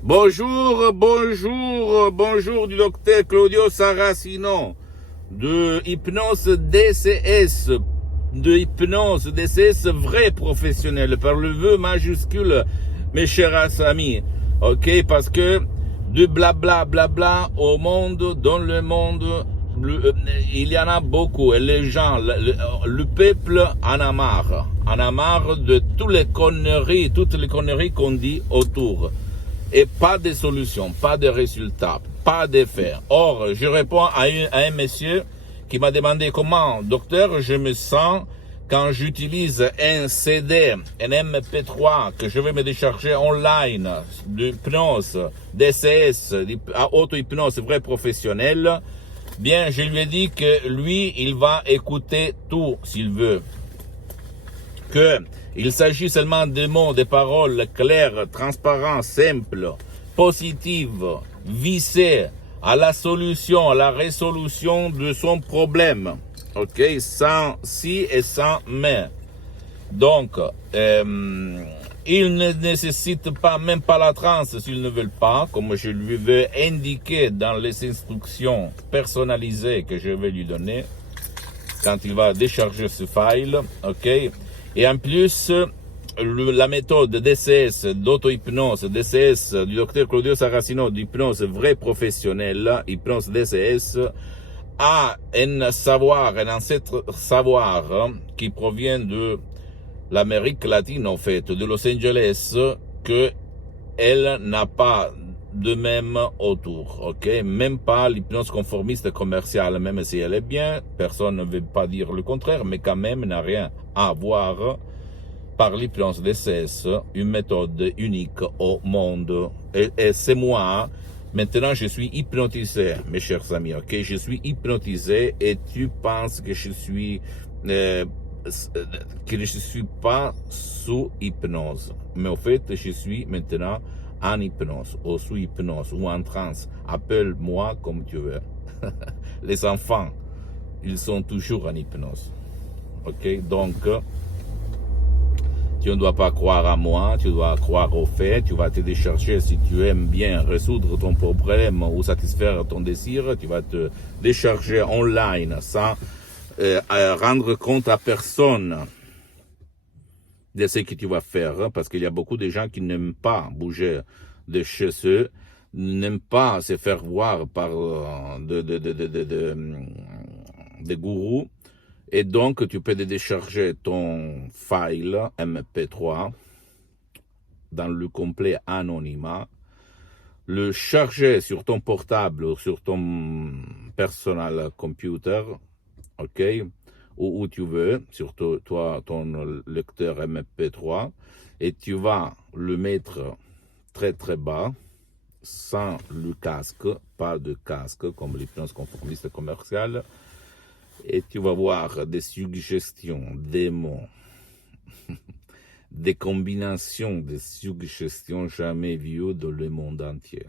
Bonjour du docteur Claudio Saracino de hypnose DCS vrai professionnel par le vœu majuscule, mes chers amis. Ok, parce que de blabla au monde, dans le monde, il y en a beaucoup et les gens, le peuple en a marre de toutes les conneries qu'on dit autour. Et pas de solution, pas de résultat, pas d'effet. Or, je réponds à un monsieur qui m'a demandé comment, docteur, je me sens quand j'utilise un CD, un MP3 que je vais me décharger online, d'hypnose, DCS, auto-hypnose vrai professionnel. Bien, je lui ai dit que lui, il va écouter tout s'il veut. Il s'agit seulement de mots, de paroles claires, transparentes, simples, positives, visées à la solution, à la résolution de son problème. Ok, sans si et sans mais. Donc, il ne nécessite pas, même pas la transe s'il ne veut pas, comme je lui vais indiquer dans les instructions personnalisées que je vais lui donner quand il va décharger ce file. Ok. Et en plus, la méthode DCS, d'auto-hypnose, DCS du docteur Claudio Saracino, d'hypnose vrai professionnel, hypnose DCS, a un savoir, un ancêtre savoir qui provient de l'Amérique latine, en fait, de Los Angeles, que elle n'a pas de même autour, ok? Même pas l'hypnose conformiste commerciale, même si elle est bien, personne ne veut pas dire le contraire, mais quand même n'a rien à voir par l'hypnose DCS, une méthode unique au monde. Et c'est moi, maintenant je suis hypnotisé, mes chers amis, ok? Je suis hypnotisé et tu penses que je suis pas sous hypnose. Mais au fait, je suis maintenant en hypnose, ou sous hypnose, ou en transe. Appelle-moi comme tu veux. Les enfants, ils sont toujours en hypnose. Ok, donc, tu ne dois pas croire à moi, tu dois croire aux faits, tu vas te décharger si tu aimes bien résoudre ton problème ou satisfaire ton désir, tu vas te décharger online sans rendre compte à personne de ce que tu vas faire, parce qu'il y a beaucoup de gens qui n'aiment pas bouger de chez eux, n'aiment pas se faire voir par des gourous, et donc tu peux décharger ton file MP3 dans le complet anonymat, le charger sur ton portable ou sur ton personal computer, ok, où tu veux, sur ton lecteur MP3, et tu vas le mettre très très bas, sans le casque, pas de casque comme l'hypnose conformiste commerciale, et tu vas voir des suggestions, des mots, des combinations de suggestions jamais vues dans le monde entier.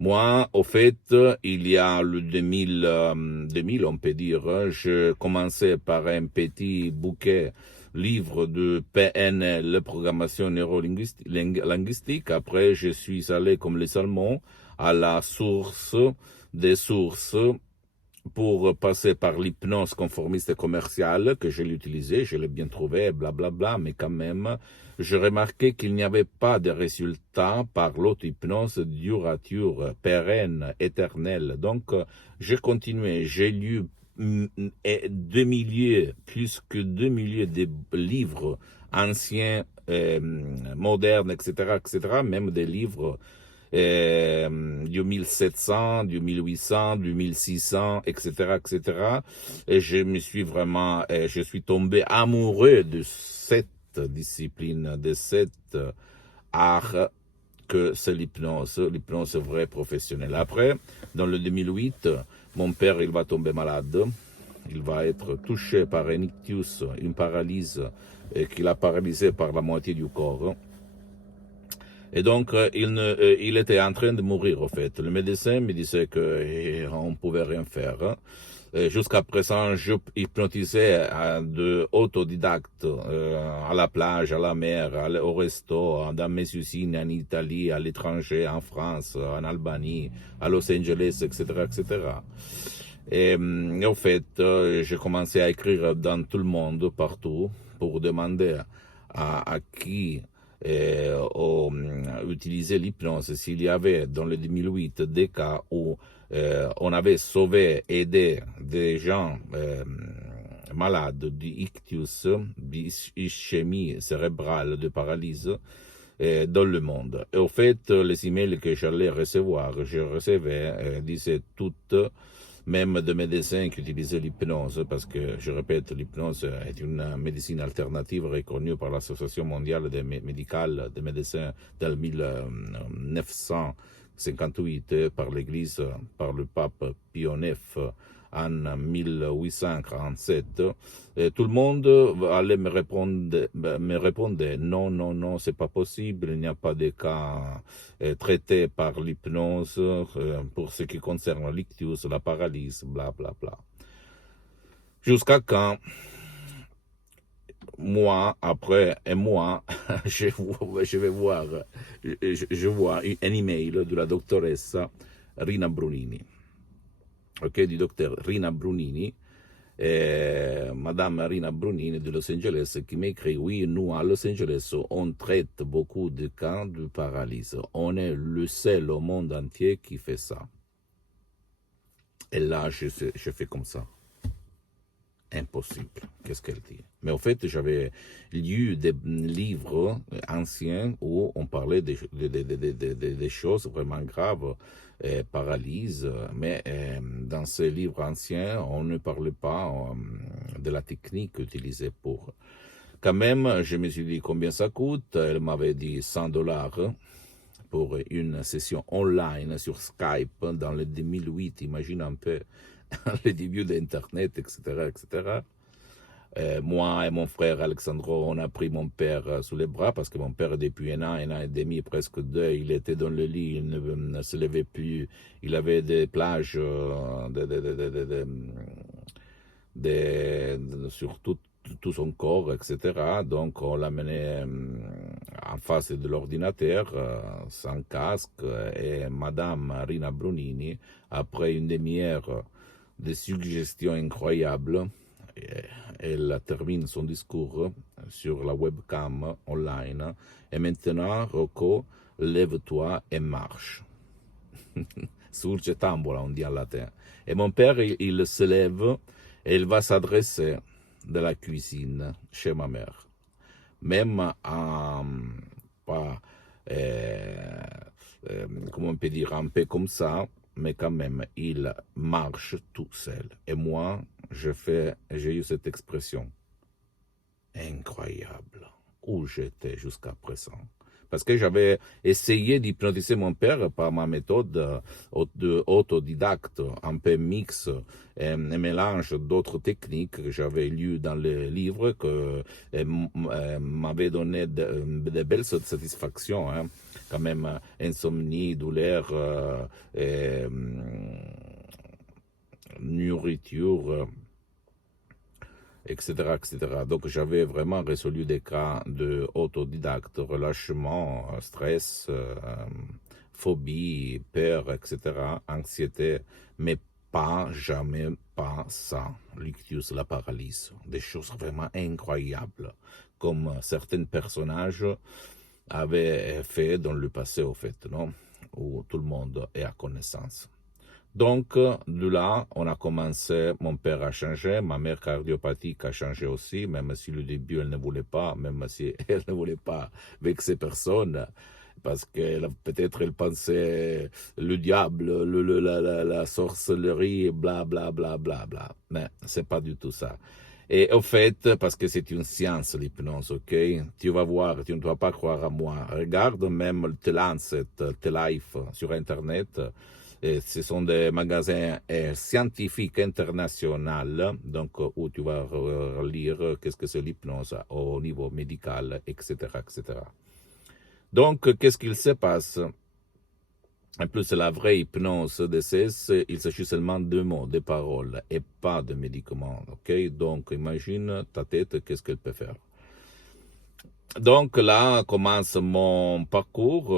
Moi, au fait, il y a le 2000, on peut dire, je commençais par un petit bouquet livre de PNL, programmation neurolinguistique. Après, je suis allé comme les Salmons à la source des sources pour passer par l'hypnose conformiste commerciale que je l'ai utilisée, je l'ai bien trouvé, blablabla, mais quand même, je remarquais qu'il n'y avait pas de résultat par l'auto-hypnose durature, pérenne, éternelle. Donc, j'ai continué, j'ai lu plus que 2 milliers de livres anciens, modernes, etc., même des livres du 1700, du 1800, du 1600, etc. Et je me suis vraiment, je suis tombé amoureux de cette discipline, de cet art que c'est l'hypnose vraie professionnelle. Après, dans le 2008, mon père, il va tomber malade. Il va être touché par un ictus, une paralyse qui l'a paralysé par la moitié du corps. Et donc, il était en train de mourir, au fait. Le médecin me disait qu'on ne pouvait rien faire. Hein. Jusqu'à présent, je hypnotisais de autodidactes à la plage, à la mer, au resto, dans mes usines en Italie, à l'étranger, en France, en Albanie, à Los Angeles, etc., etc. Et au fait, j'ai commencé à écrire dans tout le monde, partout, pour demander à qui utiliser l'hypnose s'il y avait dans le 2008 des cas où on avait sauvé, aidé des gens malades d'ictus, d'ischémie cérébrale, de paralysie dans le monde. Et au fait, les emails que j'allais recevoir, je recevais, disaient toutes, même de médecins qui utilisaient l'hypnose, parce que, je répète, l'hypnose est une médecine alternative reconnue par l'Association mondiale médicale des médecins dès 1958, par l'Église, par le pape Pie IX en 1847. Et tout le monde allait me répondre non, non, non, c'est pas possible, il n'y a pas de cas traités par l'hypnose pour ce qui concerne l'ictus, la paralysie, bla bla bla. Jusqu'à quand mois après un mois, je vois un email de la doctoresse Rina Brunini, du docteur Rina Brunini, Madame Rina Brunini de Los Angeles, qui m'écrit: oui, nous à Los Angeles, on traite beaucoup de cas de paralysie. On est le seul au monde entier qui fait ça. Et là, je fais comme ça. Impossible. Qu'est-ce qu'elle dit? Mais en fait, j'avais lu des livres anciens où on parlait des choses vraiment graves, paralyse, mais dans ces livres anciens, on ne parlait pas de la technique utilisée pour. Quand même, je me suis dit combien ça coûte. Elle m'avait dit $100 pour une session online sur Skype dans le 2008, imagine un peu. Le début d'Internet, etc., etc. Moi et mon frère Alexandro, on a pris mon père sous les bras parce que mon père, depuis un an et demi, presque deux, il était dans le lit, il ne se levait plus. Il avait des plages sur tout son corps, etc. Donc, on l'a mené en face de l'ordinateur, sans casque, et Madame Rina Brunini, après une demi-heure de suggestions incroyables, elle termine son discours sur la webcam online. Et maintenant, Rocco, lève-toi et marche. Surge tambola, on dit en latin. Et mon père, il se lève et il va s'adresser de la cuisine chez ma mère. Même pas, comment on peut dire, un peu comme ça, mais quand même, il marche tout seul. Et moi, j'ai eu cette expression incroyable, où j'étais jusqu'à présent. Parce que j'avais essayé d'hypnotiser mon père par ma méthode autodidacte, un peu mix, un mélange d'autres techniques que j'avais lues dans les livres, que m'avaient donné de belles satisfactions. Hein. Quand même, insomnie, douleur, nourriture, etc., etc. Donc, j'avais vraiment résolu des cas de autodidacte, relâchement, stress, phobie, peur, etc., anxiété, mais jamais pas ça, l'ictus, la paralysie. Des choses vraiment incroyables, comme certains personnages avaient fait dans le passé, au fait, non? Où tout le monde est à connaissance. Donc, de là, on a commencé, mon père a changé, ma mère cardiopathique a changé aussi, même si au début elle ne voulait pas, même si elle ne voulait pas vexer personne, parce que peut-être elle pensait le diable, la sorcellerie, bla bla bla bla bla. Mais c'est pas du tout ça. Et au fait, parce que c'est une science, l'hypnose, ok? Tu vas voir, tu ne dois pas croire à moi. Regarde même The Lancet, The Life sur Internet. Et ce sont des magasins scientifiques internationaux, donc où tu vas lire qu'est-ce que c'est l'hypnose au niveau médical, etc., etc. Donc, qu'est-ce qu'il se passe? En plus, la vraie hypnose DCS, il s'agit seulement de mots, de paroles, et pas de médicaments. Ok? Donc, imagine ta tête, qu'est-ce qu'elle peut faire. Donc là commence mon parcours.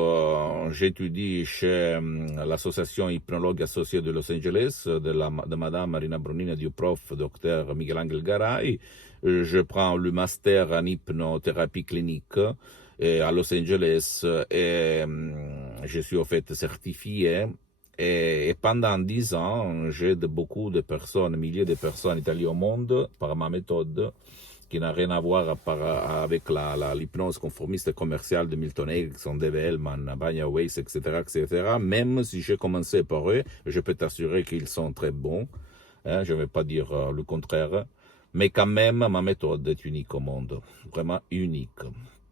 J'étudie chez l'association hypnologue associée de Los Angeles de Madame Marina Brunini et du prof Dr Miguel Angel Garay. Je prends le master en hypnothérapie clinique à Los Angeles et je suis au fait certifié. Et pendant 10 ans, j'aide beaucoup de personnes, milliers de personnes étalées au monde par ma méthode qui n'a rien à voir avec l'hypnose conformiste commerciale de Milton Erickson, Dave Hellman, Banya Weiss, etc. Même si j'ai commencé par eux, je peux t'assurer qu'ils sont très bons. Je ne vais pas dire le contraire. Mais quand même, ma méthode est unique au monde. Vraiment unique.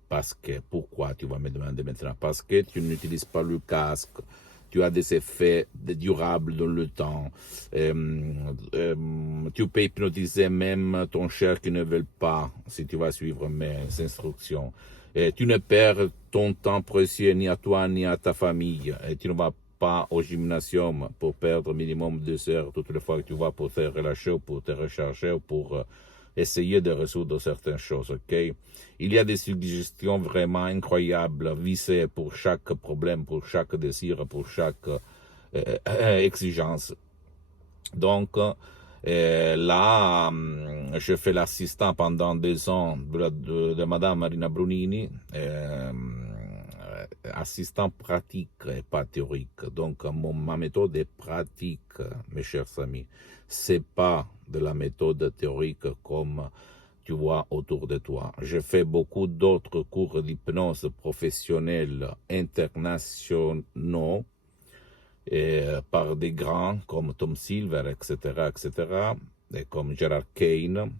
Parce que, pourquoi tu vas me demander maintenant? Parce que tu n'utilises pas le casque. Tu as des effets durables dans le temps. Tu peux hypnotiser même ton cher qui ne veut pas, si tu vas suivre mes instructions. Tu ne perds ton temps précieux ni à toi ni à ta famille. Et tu ne vas pas au gymnasium pour perdre minimum 2 heures toutes les fois que tu vas pour te relâcher ou pour te recharger ou pour essayer de résoudre certaines choses, ok? Il y a des suggestions vraiment incroyables, visées pour chaque problème, pour chaque désir, pour chaque exigence. Donc, là, je fais l'assistant pendant 2 ans de Madame Marina Brunini, assistant pratique et pas théorique. Donc, ma méthode est pratique, mes chers amis. C'est pas de la méthode théorique comme tu vois autour de toi. Je fais beaucoup d'autres cours d'hypnose professionnels internationaux par des grands comme Tom Silver, etc., et comme Gerard Kane,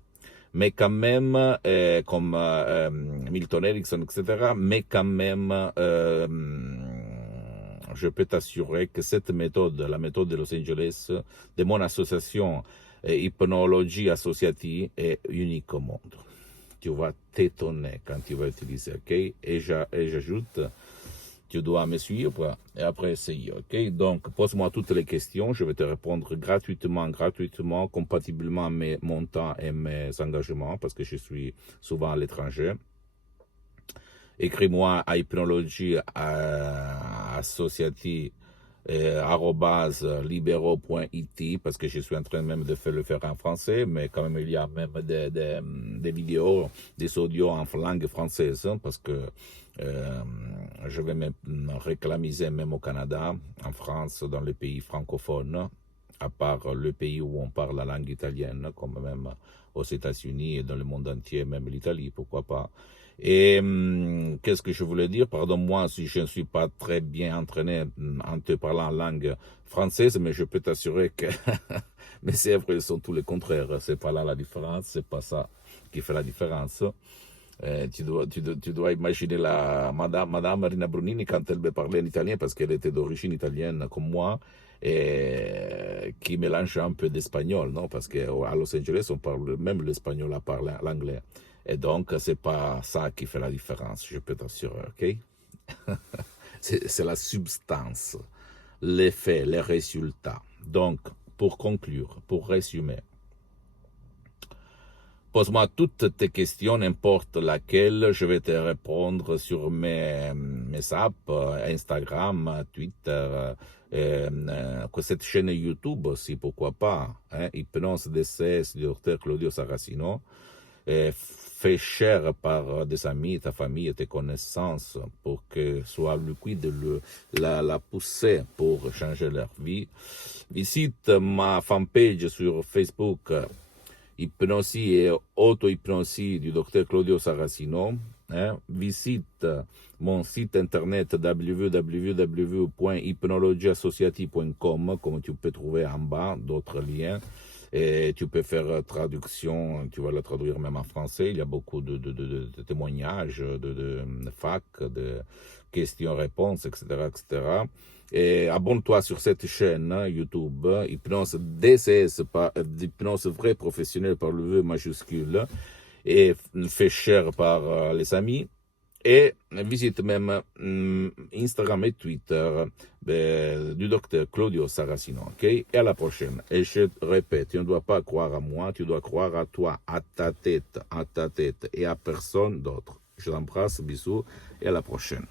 mais quand même, comme Milton Erickson, etc., mais quand même, je peux t'assurer que cette méthode, la méthode de Los Angeles, de mon association Hypnologie Associative, est unique au monde. Tu vas t'étonner quand tu vas utiliser, ok? Et j'ajoute, tu dois me suivre et après essayer, ok? Donc, pose-moi toutes les questions, je vais te répondre gratuitement, compatiblement avec mon temps et mes engagements, parce que je suis souvent à l'étranger. Écris-moi à hypnologie associative @libero.it parce que je suis en train même de le faire en français, mais quand même il y a même des vidéos, des audios en langue française parce que je vais me réclamiser même au Canada, en France, dans les pays francophones, à part le pays où on parle la langue italienne, comme même aux États-Unis et dans le monde entier, même l'Italie, pourquoi pas. Et qu'est-ce que je voulais dire? Pardonne-moi si je ne suis pas très bien entraîné en te parlant en langue française, mais je peux t'assurer que mes œuvres sont tous les contraires. C'est pas là la différence, c'est pas ça qui fait la différence. Tu dois imaginer Madame Marina Brunini quand elle me parlait en italien, parce qu'elle était d'origine italienne comme moi, et qui mélange un peu d'espagnol, non? Parce qu'à Los Angeles, on parle même l'espagnol à part l'anglais. Et donc, c'est pas ça qui fait la différence, je peux t'assurer, ok? C'est la substance, l'effet, les résultats. Donc, pour conclure, pour résumer, pose-moi toutes tes questions, n'importe laquelle, je vais te répondre sur mes apps, Instagram, Twitter, cette chaîne YouTube aussi, pourquoi pas, hein, Hypnose DCS du Dr Claudio Saracino, fait cher par des amis, ta famille et tes connaissances pour que soit liquide la poussée pour changer leur vie. Visite ma fanpage sur Facebook, Hypnosie et auto-hypnosie du Dr Claudio Saracino. Visite mon site internet www.hypnologieassociative.com, comme tu peux trouver en bas d'autres liens. Et tu peux faire traduction, tu vas la traduire même en français. Il y a beaucoup de témoignages, de fac, de questions-réponses, etc. Et abonne-toi sur cette chaîne YouTube, Hypnose DCS, Hypnose vrai professionnel par le V majuscule, et fait cher par les amis. Et visite même Instagram et Twitter du docteur Claudio Saracino, ok? Et à la prochaine. Et je répète, tu ne dois pas croire à moi, tu dois croire à toi, à ta tête, et à personne d'autre. Je t'embrasse, bisous, et à la prochaine.